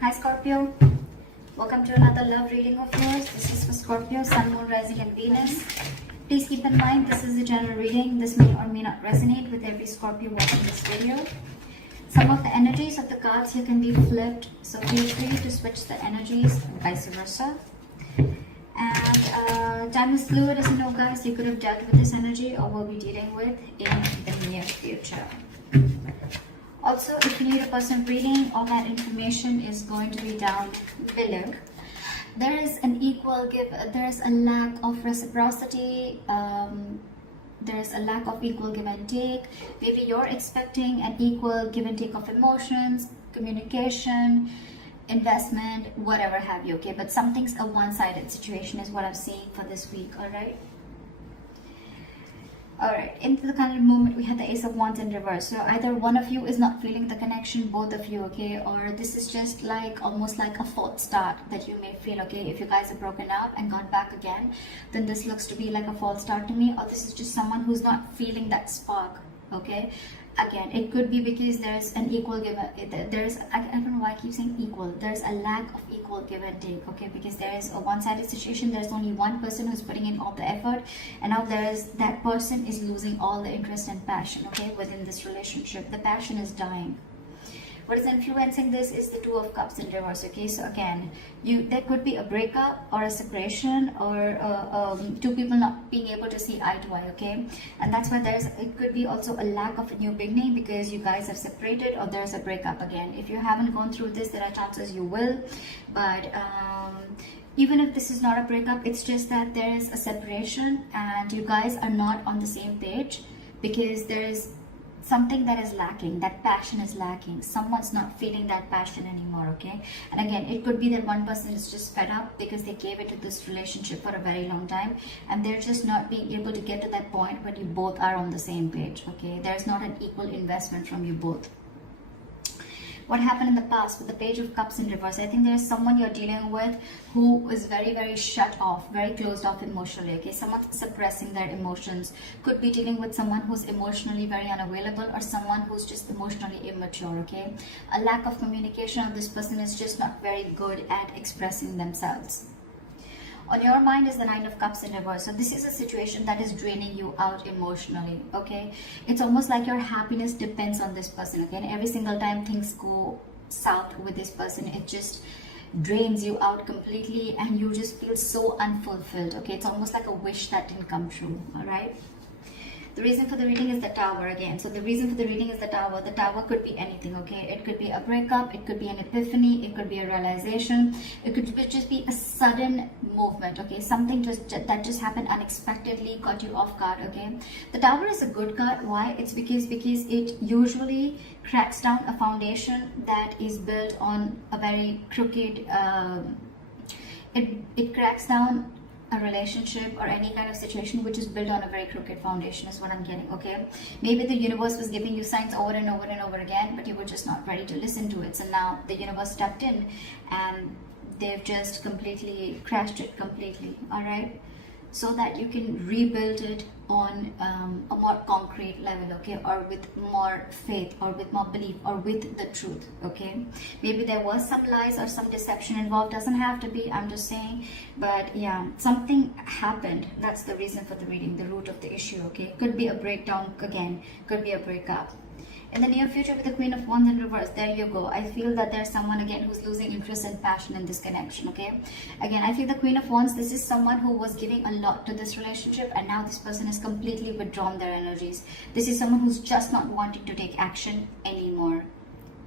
Hi Scorpio, welcome to another love reading of yours. This is for Scorpio, Sun, Moon, Rising and Venus. Please keep in mind this is a general reading. This may or may not resonate with every Scorpio watching this video. Some of the energies of the cards here can be flipped, so feel free to switch the energies, vice versa. And time is fluid, as you know guys. You could have dealt with this energy or will be dealing with in the near future. Also, if you need a personal reading, all that information is going to be down below. There is an equal give, there is a lack of reciprocity, there is a lack of equal give and take. Maybe you're expecting an equal give and take of emotions, communication, investment, whatever have you, okay? But something's a one-sided situation is what I'm seeing for this week, alright? Alright, into the kind of moment we had the Ace of Wands in reverse. So either one of you is not feeling the connection, both of you, okay? Or this is just like almost like a false start that you may feel, okay? If you guys have broken up and got back again, then this looks to be like a false start to me. Or this is just someone who's not feeling that spark, okay? Again, it could be because there's an equal give, I don't know why I keep saying equal. There's a lack of equal give and take, okay? Because there is a one-sided situation. There's only one person who's putting in all the effort, and now that person is losing all the interest and passion, okay, within this relationship. The passion is dying. What is influencing this is the Two of Cups in reverse, okay? So again, there could be a breakup or a separation or two people not being able to see eye to eye, okay? And that's why it could be also a lack of a new beginning because you guys have separated or there's a breakup again. If you haven't gone through this, there are chances you will. But even if this is not a breakup, it's just that there is a separation and you guys are not on the same page because there is something that is lacking. That passion is lacking. Someone's not feeling that passion anymore, okay? And again, it could be that one person is just fed up because they gave into this relationship for a very long time and they're just not being able to get to that point where you both are on the same page, okay? There's not an equal investment from you both. What happened in the past with the Page of Cups in reverse? I think there's someone you're dealing with who is very, very shut off, very closed off emotionally, okay? Someone suppressing their emotions. Could be dealing with someone who's emotionally very unavailable or someone who's just emotionally immature, okay? A lack of communication of this person is just not very good at expressing themselves. On your mind is the Nine of Cups in reverse. So this is a situation that is draining you out emotionally, okay? It's almost like your happiness depends on this person, okay? And every single time things go south with this person, it just drains you out completely and you just feel so unfulfilled, okay? It's almost like a wish that didn't come true, all right? The reason for the reading is the Tower again. So the reason for the reading is the Tower. The Tower could be anything, okay? It could be a breakup, it could be an epiphany, it could be a realization, it could just be a sudden movement, okay? Something that just happened unexpectedly, caught you off guard, okay? The Tower is a good card. Why? It's because it usually cracks down a foundation that is built on a very crooked, it cracks down a relationship or any kind of situation which is built on a very crooked foundation is what I'm getting, okay? Maybe the universe was giving you signs over and over and over again, but you were just not ready to listen to it. So now the universe stepped in and they've just completely crashed it completely, all right? So that you can rebuild it on a more concrete level, okay? Or with more faith or with more belief or with the truth, okay? Maybe there was some lies or some deception involved. Doesn't have to be, I'm just saying. But yeah, something happened. That's the reason for the reading, the root of the issue, okay? Could be a breakdown again, could be a breakup. In the near future with the Queen of Wands in reverse, there you go. I feel that there's someone again who's losing interest and passion in this connection, okay? Again, I feel the Queen of Wands, this is someone who was giving a lot to this relationship and now this person has completely withdrawn their energies. This is someone who's just not wanting to take action anymore.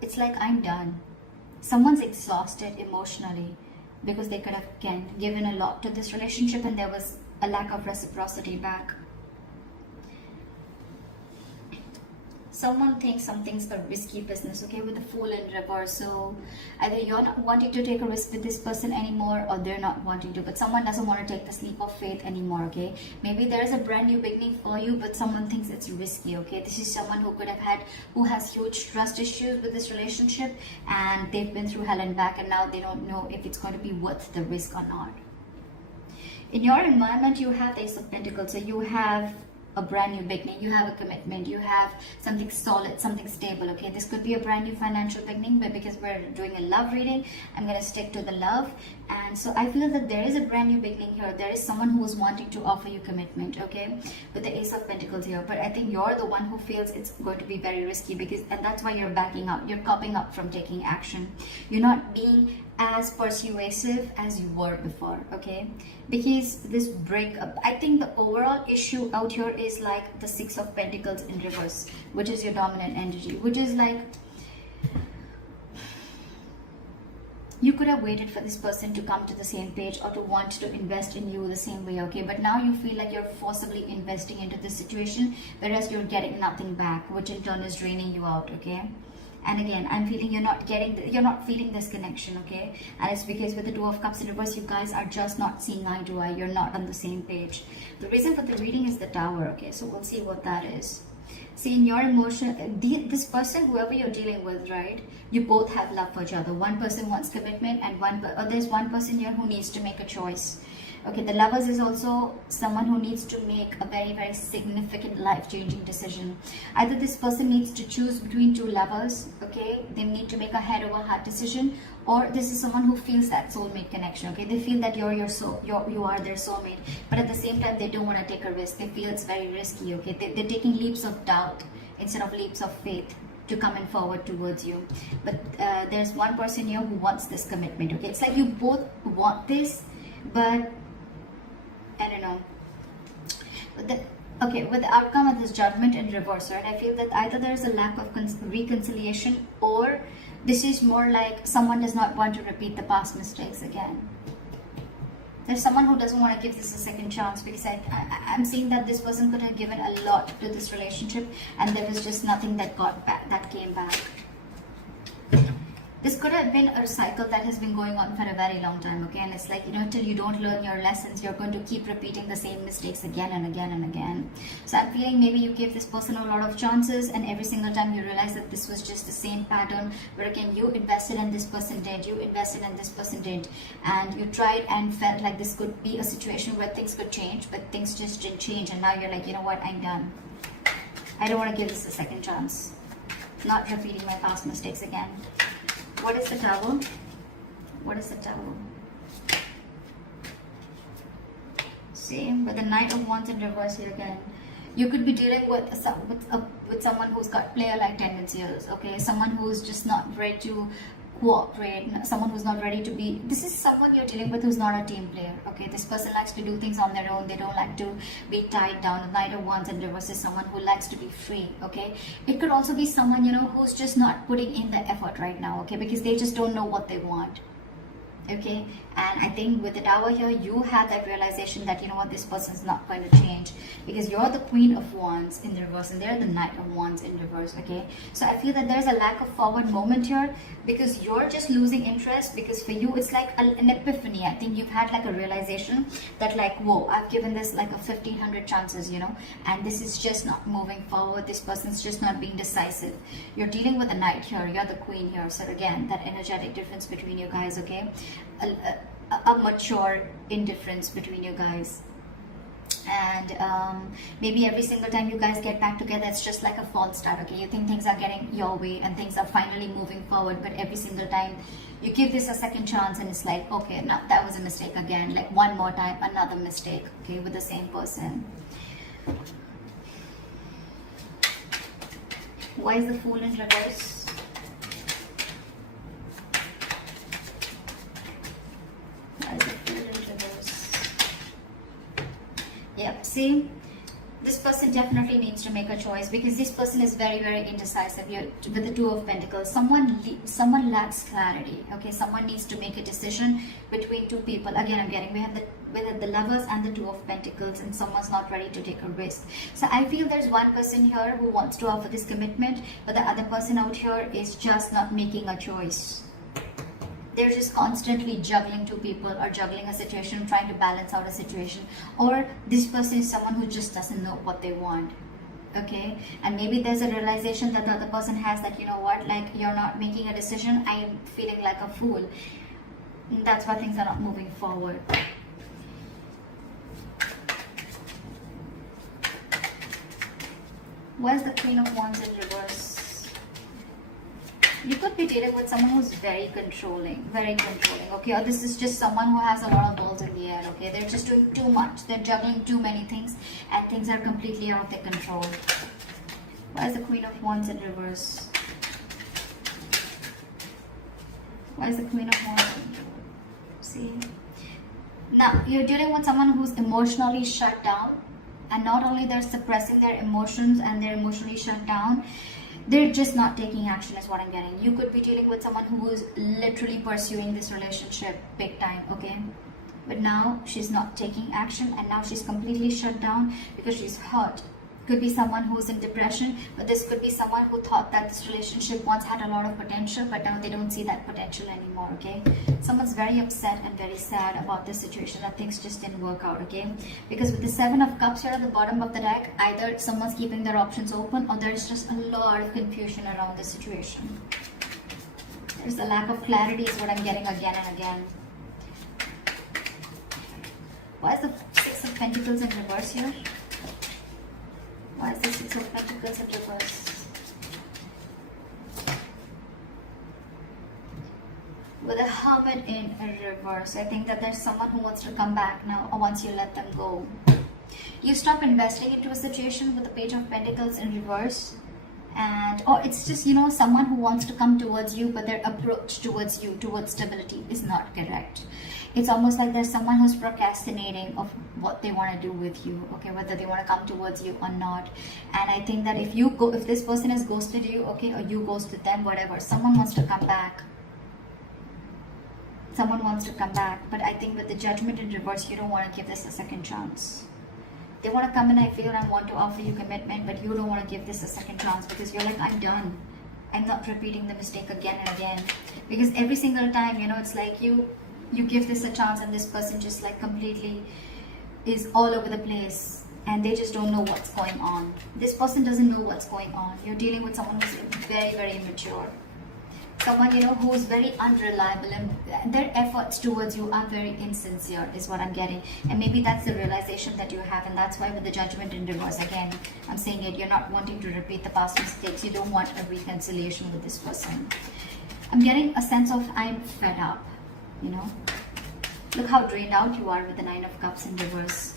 It's like, I'm done. Someone's exhausted emotionally because they could have, again, given a lot to this relationship and there was a lack of reciprocity back. Someone thinks something's a risky business, okay, with the Fool in reverse. So either you're not wanting to take a risk with this person anymore or they're not wanting to, but someone doesn't want to take the leap of faith anymore, okay? Maybe there's a brand new beginning for you, but someone thinks it's risky, okay? This is someone who has huge trust issues with this relationship and they've been through hell and back and now they don't know if it's going to be worth the risk or not. In your environment, you have the Ace of Pentacles, so you have a brand new beginning, you have a commitment, you have something solid, something stable. Okay, this could be a brand new financial beginning, but because we're doing a love reading, I'm going to stick to the love. And so I feel that there is a brand new beginning here. There is someone who is wanting to offer you commitment, okay, with the Ace of Pentacles here. But I think you're the one who feels it's going to be very risky, because, and that's why you're backing up, you're copping up from taking action. You're not being as persuasive as you were before, okay, because this breakup, I think the overall issue out here is like the Six of Pentacles in reverse, which is your dominant energy, which is like you could have waited for this person to come to the same page or to want to invest in you the same way, okay, but now you feel like you're forcibly investing into this situation, whereas you're getting nothing back, which in turn is draining you out, okay. And again, I'm feeling you're not feeling this connection, okay, and it's because with the Two of Cups in reverse, you guys are just not seeing eye to eye. You're not on the same page. The reason for the reading is the Tower, okay, so we'll see what that is. See, in your emotion, this person, whoever you're dealing with, right, you both have love for each other. One person wants commitment, and there's one person here who needs to make a choice. Okay, the Lovers is also someone who needs to make a very, very significant life-changing decision. Either this person needs to choose between two lovers, okay, they need to make a head-over-heart decision, or this is someone who feels that soulmate connection, okay, they feel that you are their soulmate, but at the same time, they don't want to take a risk. They feel it's very risky, okay, they're taking leaps of doubt instead of leaps of faith to come in forward towards you. But there's one person here who wants this commitment, okay, it's like you both want this, but I don't know. With the outcome of this Judgment in reverse, right? I feel that either there's a lack of reconciliation, or this is more like someone does not want to repeat the past mistakes again. There's someone who doesn't want to give this a second chance, because I'm seeing that this person could have given a lot to this relationship, and there was just nothing that came back. This could have been a cycle that has been going on for a very long time, okay? And it's like, you know, till you don't learn your lessons, you're going to keep repeating the same mistakes again and again and again. So I'm feeling maybe you gave this person a lot of chances, and every single time you realize that this was just the same pattern, where again, you invested and this person did, you invested and this person did, and you tried and felt like this could be a situation where things could change, but things just didn't change, and now you're like, you know what, I'm done. I don't want to give this a second chance. Not repeating my past mistakes again. What is the Tower? What is the Tower? See, with the Knight of Wands in reverse here again. You could be dealing with someone who's got player-like tendencies, okay? Someone who's just not ready to cooperate, someone who's not ready to be, this is someone you're dealing with who's not a team player, okay? This person likes to do things on their own. They don't like to be tied down. The Knight of Wands in reverse is someone who likes to be free, okay? It could also be someone, you know, who's just not putting in the effort right now, okay? Because they just don't know what they want, okay? And I think with the Tower here, you had that realization that, you know what, this person's not going to change, because you're the Queen of Wands in the reverse and they're the Knight of Wands in reverse, okay? So I feel that there's a lack of forward moment here, because you're just losing interest, because for you it's like an epiphany. I think you've had like a realization that like, whoa, I've given this like a 1500 chances, you know, and this is just not moving forward. This person's just not being decisive. You're dealing with the Knight here, you're the Queen here, so again, that energetic difference between you guys, okay? A mature indifference between you guys. And maybe every single time you guys get back together, it's just like a false start, okay? You think things are getting your way and things are finally moving forward, but every single time you give this a second chance and it's like, okay, now that was a mistake again, like one more time, another mistake, okay, with the same person. Why is the Fool in reverse? Yep, see, this person definitely needs to make a choice, because this person is very, very indecisive. You're with the Two of Pentacles. Someone lacks clarity, okay? Someone needs to make a decision between two people. Again, we have the Lovers and the Two of Pentacles, and someone's not ready to take a risk. So I feel there's one person here who wants to offer this commitment, but the other person out here is just not making a choice. They're just constantly juggling two people, or juggling a situation, trying to balance out a situation. Or this person is someone who just doesn't know what they want, okay? And maybe there's a realization that the other person has that, you know what, like, you're not making a decision, I'm feeling like a fool. That's why things are not moving forward. Why is the Queen of Wands in reverse? You could be dealing with someone who's very controlling, okay? Or this is just someone who has a lot of balls in the air, okay? They're just doing too much. They're juggling too many things and things are completely out of their control. Why is the Queen of Wands in reverse? Why is the Queen of Wands in reverse? See? Now, you're dealing with someone who's emotionally shut down. And not only they're suppressing their emotions and they're emotionally shut down, they're just not taking action is what I'm getting. You could be dealing with someone who is literally pursuing this relationship big time, okay? But now she's not taking action and now she's completely shut down because she's hurt. Could be someone who's in depression, but this could be someone who thought that this relationship once had a lot of potential, but now they don't see that potential anymore, okay? Someone's very upset and very sad about this situation, that things just didn't work out, okay? Because with the Seven of Cups here at the bottom of the deck, either someone's keeping their options open or there's just a lot of confusion around the situation. There's a lack of clarity is what I'm getting again and again. Why is the Six of Pentacles in reverse here? Why is the Six of Pentacles in reverse? With a Hermit in reverse, I think that there's someone who wants to come back now once you let them go. You stop investing into a situation with the Page of Pentacles in reverse. And or it's just, you know, someone who wants to come towards you, but their approach towards you, towards stability, is not correct. It's almost like there's someone who's procrastinating of what they want to do with you, okay, whether they want to come towards you or not. And I think that if this person has ghosted you, okay, or you ghosted them, whatever, someone wants to come back. Someone wants to come back, but I think with the Judgment in reverse, you don't want to give this a second chance. They want to come in, I feel, and want to offer you commitment, but you don't want to give this a second chance because you're like, I'm done. I'm not repeating the mistake again and again. Because every single time, you know, it's like you give this a chance and this person just like completely is all over the place and they just don't know what's going on. This person doesn't know what's going on. You're dealing with someone who's very, very immature. Someone, you know, who's very unreliable and their efforts towards you are very insincere is what I'm getting. And maybe that's the realization that you have, and that's why with the Judgment in reverse, again, I'm saying it, you're not wanting to repeat the past mistakes. You don't want a reconciliation with this person. I'm getting a sense of I'm fed up, you know. Look how drained out you are with the Nine of Cups in reverse.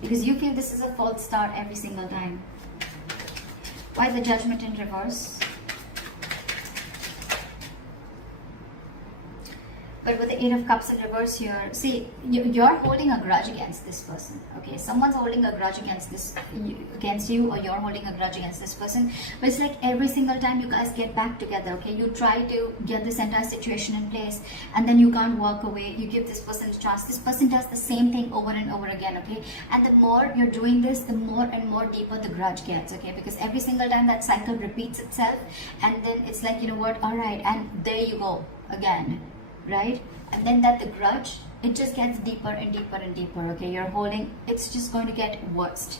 Because you feel this is a false start every single time. Why the Judgment in reverse? But with the Eight of Cups in reverse here, see, you're holding a grudge against this person, okay? Someone's holding a grudge against you, or you're holding a grudge against this person. But it's like every single time you guys get back together, okay? You try to get this entire situation in place, and then you can't walk away. You give this person a chance. This person does the same thing over and over again, okay? And the more you're doing this, the more and more deeper the grudge gets, okay? Because every single time that cycle repeats itself, and then it's like, you know what, all right, and there you go again. Right? And then that the grudge, it just gets deeper and deeper and deeper, okay? You're holding, it's just going to get worse.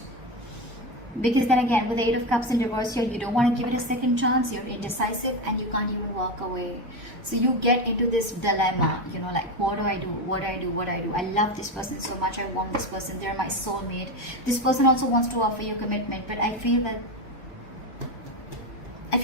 Because then again, with the Eight of Cups in reverse here, you don't want to give it a second chance, you're indecisive, and you can't even walk away. So you get into this dilemma, you know, like, what do I do? What do I do? What do I do? I love this person so much, I want this person, they're my soulmate. This person also wants to offer you commitment, but I feel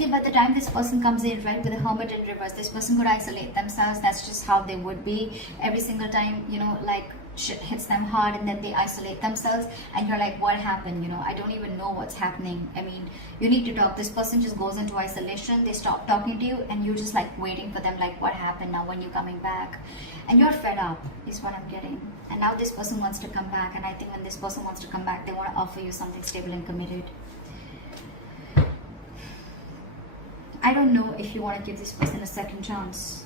by the time this person comes in, right, with the Hermit in reverse, this person could isolate themselves. That's just how they would be. Every single time, you know, like shit hits them hard and then they isolate themselves and you're like, what happened? You know, I don't even know what's happening. I mean, you need to talk. This person just goes into isolation. They stop talking to you and you're just like waiting for them, like, what happened now? When you're coming back? And you're fed up is what I'm getting. And now this person wants to come back, and I think when this person wants to come back, they want to offer you something stable and committed. I don't know if you want to give this person a second chance.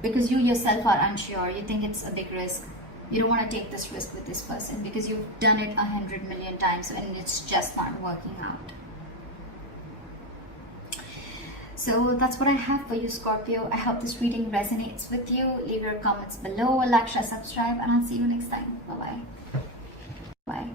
Because you yourself are unsure. You think it's a big risk. You don't want to take this risk with this person because you've done it 100 million times and it's just not working out. So that's what I have for you, Scorpio. I hope this reading resonates with you. Leave your comments below, like, share, subscribe, and I'll see you next time. Bye-bye. Bye.